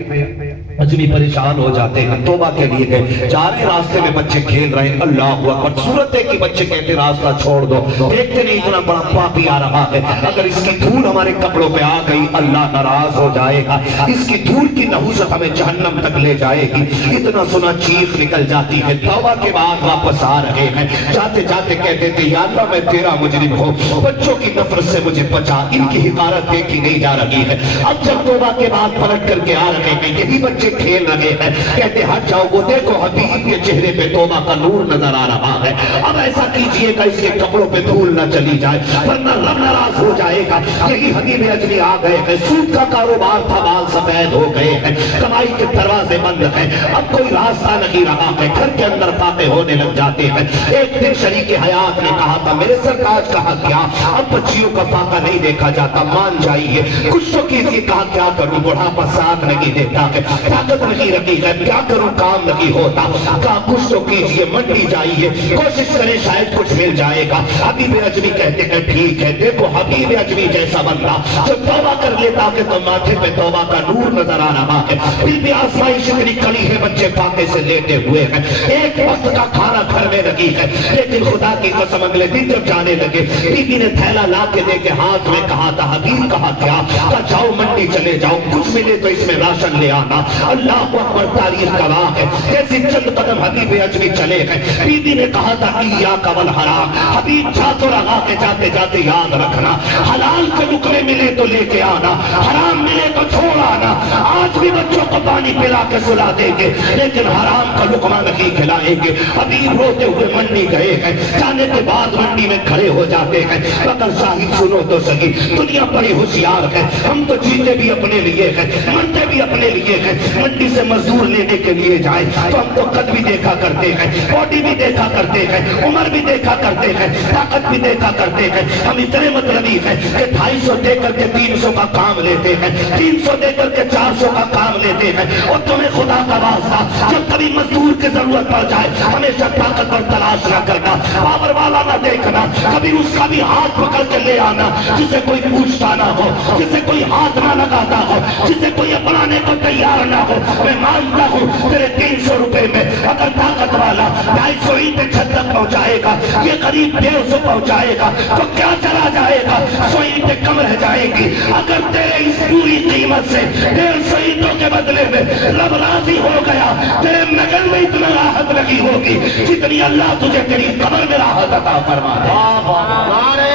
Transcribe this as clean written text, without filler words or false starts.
اجمی پریشان ہو جاتے ہیں، توبہ کے لیے گئے، جا رہے راستے میں بچے کھیل رہے ہیں، اللہ اکبر، صورت ہے کہ بچے کہتے راستہ چھوڑ دو، دیکھتے نہیں اتنا بڑا پاپی آ رہا ہے، اگر اس کی دھول ہمارے کپڑوں پہ آ گئی اللہ ناراض ہو جائے گا، اس کی دھول کی نحوست ہمیں جہنم تک لے جائے گی، اتنا سنا چیخ نکل جاتی ہے، توبہ کے بعد واپس آ رہے ہیں، جاتے جاتے کہتے تھے یا اللہ میں تیرا مجرم ہوں، بچوں کی نفرت سے مجھے بچا، ان کی حقارت دیکھی نہیں جا رہی ہے، اب جب توبہ کے بعد پلٹ کر کے آ رہے ہیں، یہی بچے کھیل رہے ہیں، کہتے ہٹ جاؤ، وہ دیکھو حبیب کے چہرے پہ توبہ کا نور نظر آ رہا ہے، اب ایسا کیجئے گا اس کے کپڑوں پہ دھول نہ چلی جائے ورنہ رب ناراض ہو جائے گا، یہی حبیب اجمی آ گئے ہیں، سود کا کاروبار تھا، بال سفید ہو گئے ہیں، کمائی کے دروازے بند ہیں، اب کوئی راستہ نہیں رہا ہے، گھر کے اندر فاقے ہونے لگ جاتے ہیں، ایک دن شریک حیات نے کہا تھا میرے سرتاج کہا کیا اب بچیوں کا فاقہ نہیں دیکھا جاتا، مان جائیے کچھ تو کیجئے، کہا کیا کروں بڑھاپا ساتھ نہیں دیتا ہے، طاقت نہیں رکھی ہے، کیا کروں کام نہیں ہوتا، کہا کچھ تو کیجئے، منڈی جائیے، کوشش کریں شاید کچھ مل جائے گا، حبیب اجمی کہتے ہیں ٹھیک ہے، دیکھو حبیب اجمی جیسا بندہ جو توبہ کر لیتا کہ تو ماتھے پہ توبہ کا نور نظر آ رہا ہے، پھر بھی آزمائش اتنی کڑی ہے، بچے فاقے سے لیٹے ہوئے ہیں، ایک وقت کا کھانا گھر میں لگی ہے، لیکن خدا کی قسم اگلے دن جب جانے لگے بی بی نے تھیلا لا کے دے کے ہاتھ میں کہا تھا حبیب کہا کیا، کہا جاؤ منڈی چلے جاؤ، کچھ ملے تو اس میں راشن لے آنا، اللہ اکبر تاریخ گواہ ہے، جیسے چند قدم حبیب اجمی چلے گئے، بی بی نے کہا تھا ایاک والحرام، حبیب جا تو رہا کہ جاتے جاتے یاد رکھنا، حلال کے لقمے ملے تو لے کے آنا، حرام ملے تو چھوڑ آنا، آج بھی بچوں کو پانی پلا کے سلا دیں گے لیکن حرام کا لقمہ نہیں کھلائیں گے، حبیب روتے ہوئے منڈی گئے ہیں، جانے کے بعد منڈی میں کھڑے ہو جاتے ہیں، مگر صاحب سنو تو صحیح، دنیا بڑی ہوشیار ہے، ہم تو جیتے بھی اپنے لیے ہیں، مرتے بھی اپنے لیے ہیں، منڈی سے مزدور لینے کے لیے جائیں تو ہم تو قد بھی دیکھا کرتے ہیں، باڈی بھی دیکھا کرتے ہیں، عمر بھی دیکھا کرتے ہیں، طاقت بھی دیکھا کرتے ہیں، ہم اتنے مطلبی ہیں کہ 250 دے کر کے 300 کا کام لیتے ہیں، 300 دے کر کے 400 کا کام لیتے ہیں، اور تمہیں خدا کا واسطہ جب کبھی مزدور کی ضرورت پڑ جائے ہمیشہ طاقت پر تلاش نہ کرنا، پاور والا نہ دیکھنا، کبھی اس کا بھی ہاتھ پکڑ کے لے آنا جسے کوئی پوچھتا نہ ہو، جسے کوئی ہاتھ نہ لگاتا ہو، جسے کوئی اپنانے کو تیار نہ ہو، میں مانتا ہوں تیرے 300 روپے میں اگر طاقت والا 250 اینٹیں چھت تک پہنچائے گا، یہ قریب 150 پہنچائے گا تو کیا چلا جائے گا، 100 اینٹیں کم رہ جائیں گی، اگر تیرے اس پوری قیمت سے 150 اینٹوں کے بدلے میں رب راضی ہو گیا، تیرے مگن میں اتنا راحت لگی ہوگی جتنی اللہ تجھے تیری قبر میں راحت عطا فرما دے۔